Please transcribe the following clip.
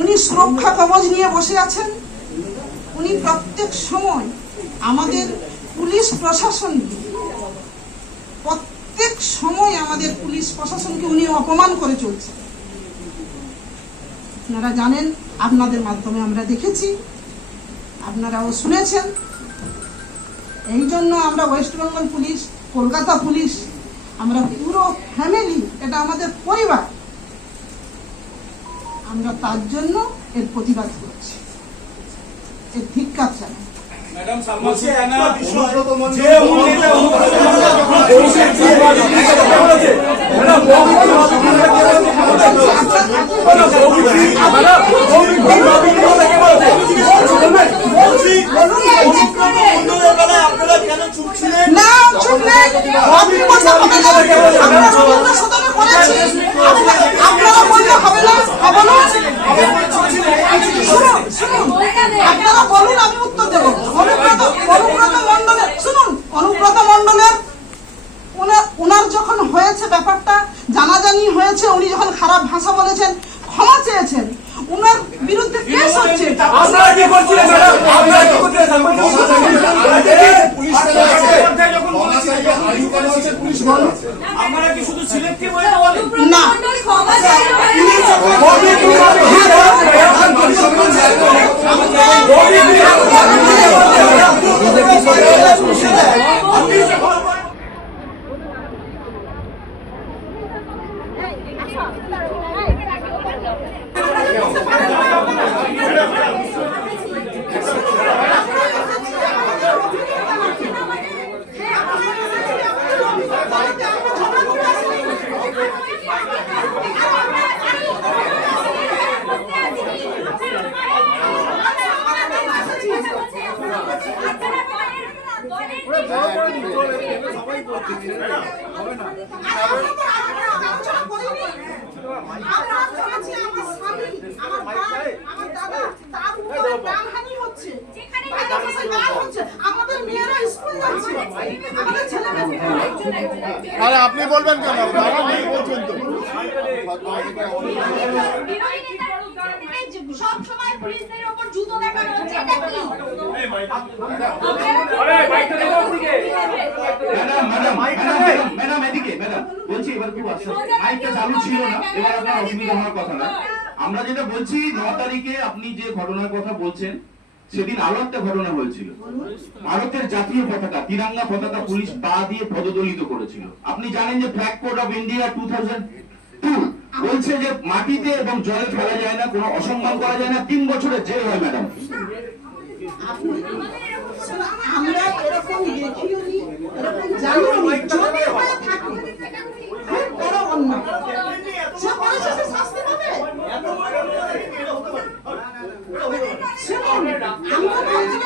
উনি সুরক্ষা কবচ নিয়ে বসে আছেন। উনি প্রত্যেক সময় আমাদের পুলিশ প্রশাসনকে উনি অপমান করে চলছে। আপনারা জানেন, আপনাদের মাধ্যমে আমরা দেখেছি, আপনারাও শুনেছেন। এই জন্য আমরা West Bengal police, Kolkata police, আমরা পুরো ফ্যামিলি, এটা আমাদের পরিবার, আমরা তার জন্য এর প্রতিবাদ করছি, এর ধিক্কার জানাই। ম্যাডাম সালমান সুলতানা আপনারা বলুন, আমি উত্তর দেব। অনুব্রত মণ্ডলের ওনার যখন হয়েছে ব্যাপারটা জানাজানি হয়েছে, উনি যখন খারাপ ভাষা বলেছেন, ক্ষমা চেয়েছেন, ওনার বিরুদ্ধে কেস হচ্ছে। আপনারা কি করছিলেন ম্যাডাম? আপনারা কি করছিলেন? আপনারা কি শুধু সিলেক্টিভ হয়ে না, আরে আপনি বলবেন কেন? বলছেন তো সব সময় পুলিশদের উপর জুতো দেখানো হচ্ছে, এটা কি? ম্যাডাম এদিকে ম্যাডাম বলছি, এবার খুব আসছে, মাইকটা চালু ছিল না, এবার আপনার অসুবিধা হওয়ার কথা না। আমরা যেটা বলছি, 9 তারিখে আপনি যে ঘটনার কথা বলছেন, সেদিন আরো একটা ঘটনা হয়েছিল। ভারতের জাতীয় পতাকা, তিরঙ্গা পতাকা পুলিশ পা দিয়ে পদদলিত করেছিল। আপনি জানেন যে ফ্ল্যাগ কোড অফ ইন্ডিয়া 2002 বলছে যে মাটিতে এবং জলে ফেলা যায় না, কোনো অসম্মান করা যায় না, 3 বছরের জেল হয়। ম্যাডাম আমরা এরকম দেখিও নি, এরকম জানিও নি, যদি হয়ে থাকে খুব বড় অন্যায়, সে করেছে, সে শাস্তি পাবে। শুনুন, আমরা বলছি